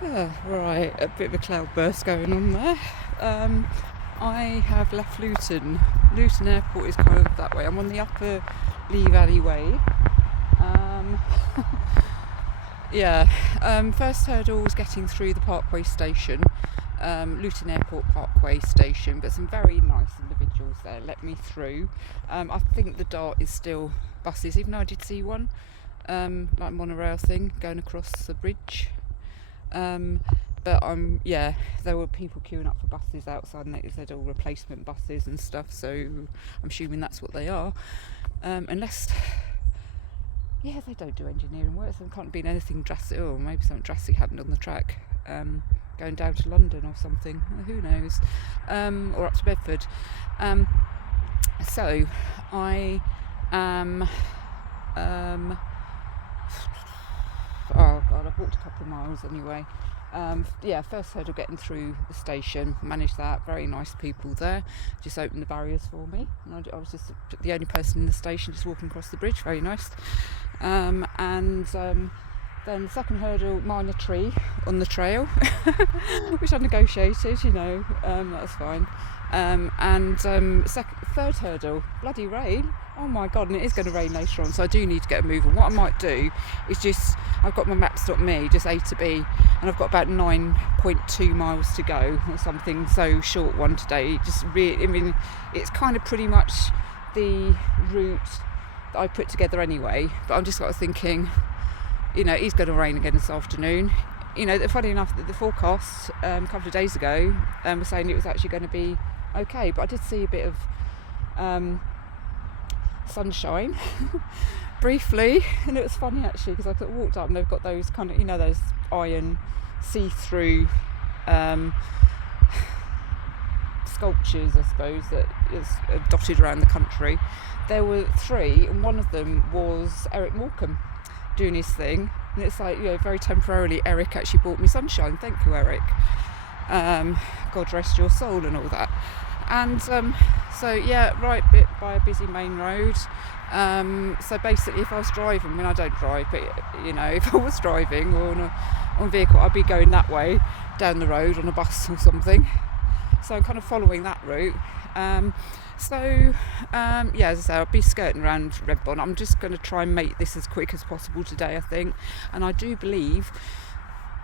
Right, a bit of a cloudburst going on there. I have left Luton. Luton Airport is kind of that way. I'm on the upper Lee Valley Way. Um, yeah, first hurdle was getting through the Parkway station, Luton Airport Parkway station, but some very nice individuals there let me through. I think the dart is still buses, even though I did see one, like monorail thing going across the bridge. But there were people queuing up for buses outside, and they said all replacement buses and stuff. So I'm assuming that's what they are, unless they don't do engineering work. So there can't be anything drastic. Or maybe something drastic happened on the track, going down to London or something. Who knows? Or up to Bedford. So I am. Oh god, I've walked a couple of miles anyway. First hurdle getting through the station, managed that. Very nice people there, just opened the barriers for me, and I was just the only person in the station, just walking across the bridge. Very nice. Then the second hurdle, minor tree on the trail, which I negotiated, that's fine. Third hurdle, bloody rain. Oh my god, and it is going to rain later on, so I do need to get a move on. What I might do is I've got my maps.me, just A to B, and I've got about 9.2 miles to go or something, so short one today. It's kind of pretty much the route that I put together anyway, but I'm just thinking, it's going to rain again this afternoon. Funny enough, the forecast a couple of days ago was saying it was actually going to be okay, but I did see a bit of sunshine briefly, and it was funny actually, because I walked up and they've got those kind of, those iron see-through sculptures, I suppose, that is dotted around the country. There were 3, and one of them was Eric Morecambe doing his thing, and it's like, very temporarily Eric actually brought me sunshine. Thank you, Eric. God rest your soul and all that. And right bit by a busy main road. So basically, if I was driving, I don't drive, but if I was driving or on a vehicle, I'd be going that way down the road on a bus or something. So I'm kind of following that route. As I say, I'll be skirting around Redbon. I'm just going to try and make this as quick as possible today, I think. And I do believe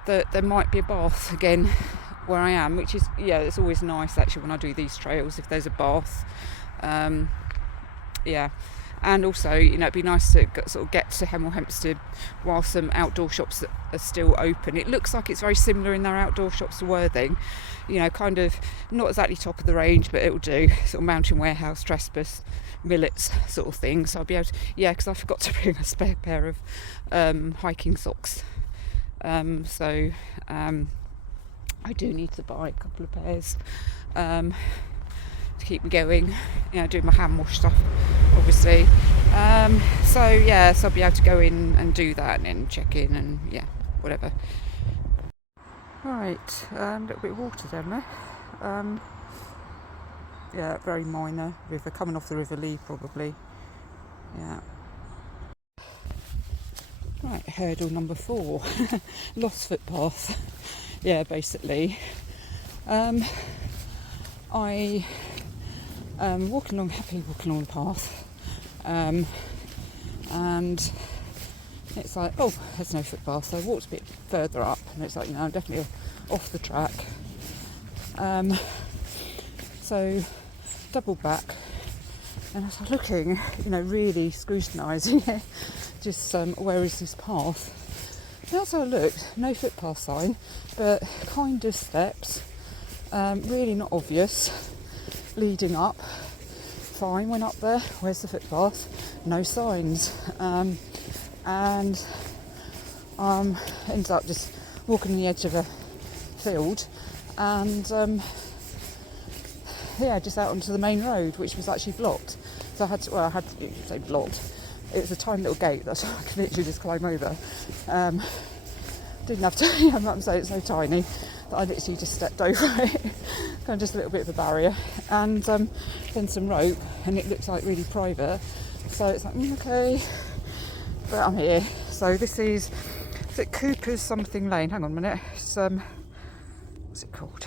that there might be a bath again where I am, which is, it's always nice actually when I do these trails, if there's a bath. And also, it'd be nice to get to Hemel Hempstead while some outdoor shops are still open. It looks like it's very similar in their outdoor shops to Worthing, kind of not exactly top of the range, but it'll do, sort of Mountain Warehouse, Trespass, Millets sort of thing. So I'll be able to, because I forgot to bring a spare pair of hiking socks. I do need to buy a couple of pairs to keep me going, doing my hand wash stuff, obviously. So I'll be able to go in and do that and then check in and whatever. Right, a little bit of water down there. Very minor river, coming off the River Lee probably. Yeah. Right, hurdle number 4, lost footpath. Basically. I happily walking along the path, and it's like, oh, there's no footpath. So I walked a bit further up, and it's like, I'm definitely off the track. So double back, and I was looking, really scrutinising it, just where is this path? And as I looked, no footpath sign, but kind of steps, really not obvious, leading up. Fine, went up there, where's the footpath? No signs. And ended up just walking on the edge of a field, and just out onto the main road, which was actually blocked. So I had to say blocked. It was a tiny little gate that I could literally just climb over. Didn't have to, I'm saying it's so tiny that I literally just stepped over it. Kind of just a little bit of a barrier. And then some rope, and it looks like really private. So it's like, okay, but I'm here. So this is Is it Cooper's something Lane? Hang on a minute. It's, what's it called?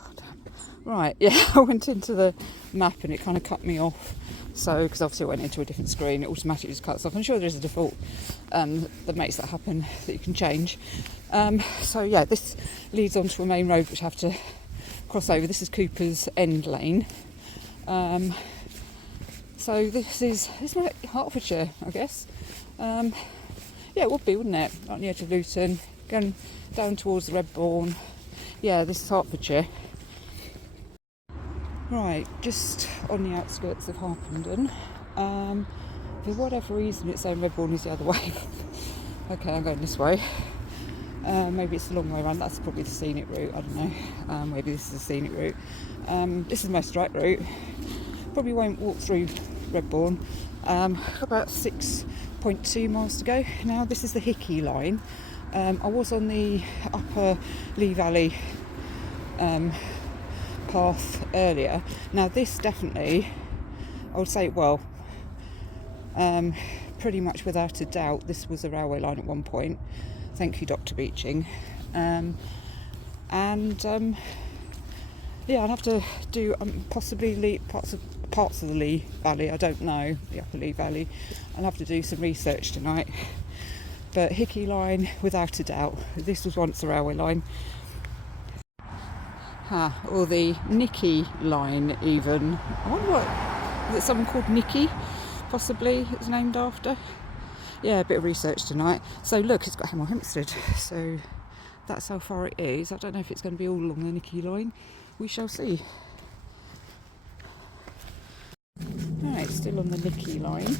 Oh, damn. Right, yeah, I went into the map and it kind of cut me off. So, because obviously I went into a different screen, it automatically just cuts off. I'm sure there's a default that makes that happen that you can change. So yeah, this leads onto a main road which I have to cross over. This is Cooper's End Lane. So this might be Hertfordshire, I guess. Yeah, it would be, wouldn't it? Right on the edge of Luton, going down towards the Redbourne. Yeah, this is Hertfordshire. Right, just on the outskirts of Harpenden. For whatever reason, it's saying Redbourne is the other way. Okay, I'm going this way. Maybe it's the long way around. That's probably the scenic route. I don't know. Maybe this is the scenic route. This is the most direct route. Probably won't walk through Redbourne. About 6.2 miles to go. Now this is the Hickey line. I was on the upper Lee Valley path earlier. Now this definitely, I would say, well, pretty much without a doubt, this was a railway line at one point. Thank you, Dr. Beeching. Yeah, I'd have to do possibly parts of the Lee Valley. I don't know, the upper Lee Valley. I'll have to do some research tonight. But Hickey line, without a doubt, this was once a railway line. Or the Nicky line even. I wonder what, is it someone called Nicky? Possibly it's named after. Yeah, a bit of research tonight. So look, it's got Hemel Hempstead. So that's how far it is. I don't know if it's going to be all along the Nicky line. We shall see. Right, still on the Nicky line.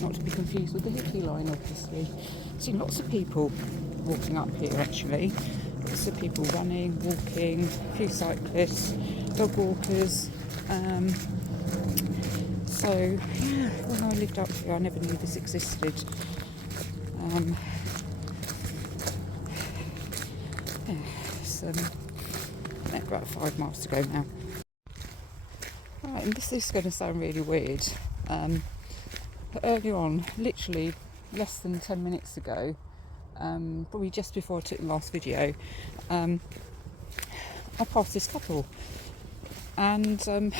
Not to be confused with the Hickey line, obviously. I've seen lots of people walking up here actually. Lots of people running, walking, a few cyclists, dog walkers. So, yeah, when I lived up here, I never knew this existed. Yeah, it's about 5 miles to go now. Right, and this is going to sound really weird. Earlier on, literally less than 10 minutes ago, probably just before I took the last video, I passed this couple, and I'm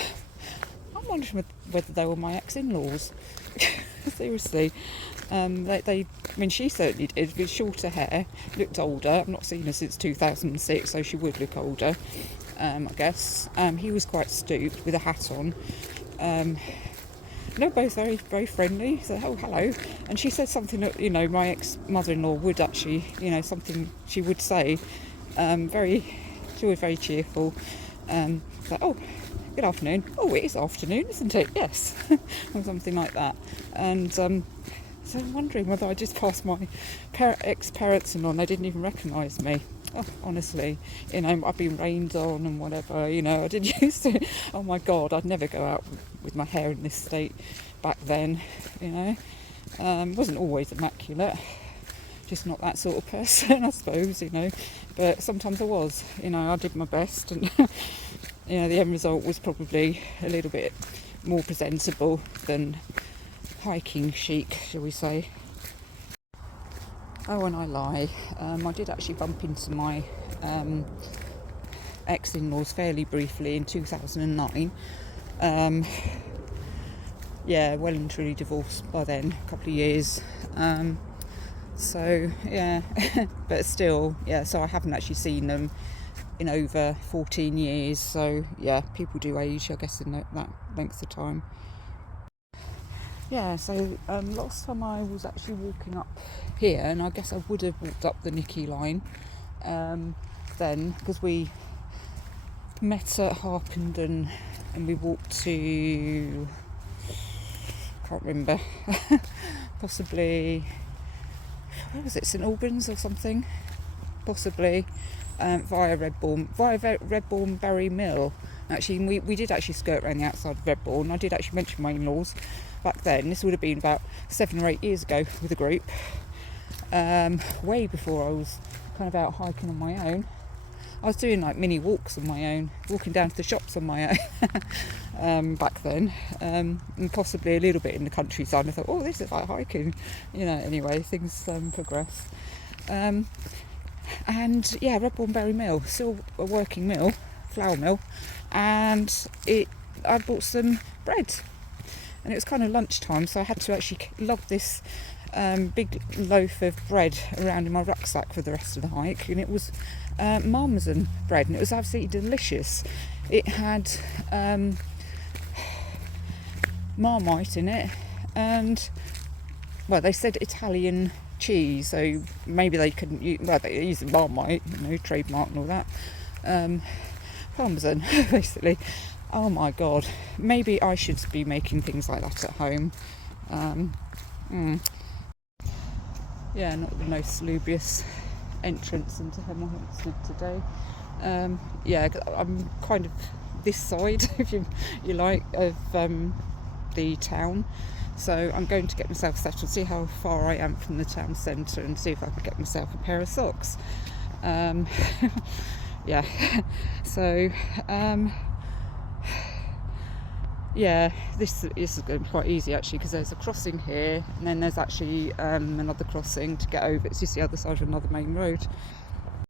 wondering whether they were my ex-in-laws. Seriously, I mean, she certainly did, with shorter hair, looked older. I've not seen her since 2006, so she would look older, I guess. He was quite stooped with a hat on. They're both very, very friendly. So, oh, hello. And she said something that, you know, my ex-mother-in-law would actually, you know, something she would say. She was very cheerful. Like, oh, good afternoon. Oh, it is afternoon, isn't it? Yes. Or something like that. And so I'm wondering whether I just passed my ex-parents-in-law and they didn't even recognise me. Oh, honestly, you know, I've been rained on and whatever, you know, I did used to, oh my God, I'd never go out with my hair in this state back then, you know. Wasn't always immaculate, just not that sort of person, I suppose, you know, but sometimes I was, you know, I did my best, and you know, the end result was probably a little bit more presentable than hiking chic, shall we say. Oh, and I lie. I did actually bump into my ex-in-laws fairly briefly in 2009. Yeah, well and truly divorced by then, a couple of years. So, yeah, but still, yeah, so I haven't actually seen them in over 14 years. So, yeah, people do age, I guess, in that length of time. Yeah, so last time I was actually walking up here, and I guess I would have walked up the Nicky line then, because we met at Harpenden and we walked to, can't remember, possibly, where was it, St Albans or something, possibly, via Redbourne Berry Mill. Actually, we did actually skirt around the outside of Redbourne. I did actually mention my in-laws back then. This would have been about 7 or 8 years ago with a group, way before I was kind of out hiking on my own. I was doing like mini walks on my own, walking down to the shops on my own back then, and possibly a little bit in the countryside. I thought, oh, this is like hiking, you know. Anyway, things progress. And yeah, Redbourne Berry Mill, still a working mill, flour mill, and I bought some bread, and it was kind of lunchtime, so I had to actually lug this big loaf of bread around in my rucksack for the rest of the hike, and it was Marmison bread, and it was absolutely delicious. It had Marmite in it, and well, they said Italian cheese, so maybe they couldn't use, well, they use Marmite, trademark and all that. Parmesan, basically. Oh my god, maybe I should be making things like that at home. Yeah, not the most salubrious entrance into Hemel Hempstead today. Yeah, I'm kind of this side, if you like, of the town. So I'm going to get myself settled, see how far I am from the town centre, and see if I can get myself a pair of socks. Yeah, so yeah, this is going to be quite easy actually, because there's a crossing here, and then there's actually another crossing to get over. It's just the other side of another main road.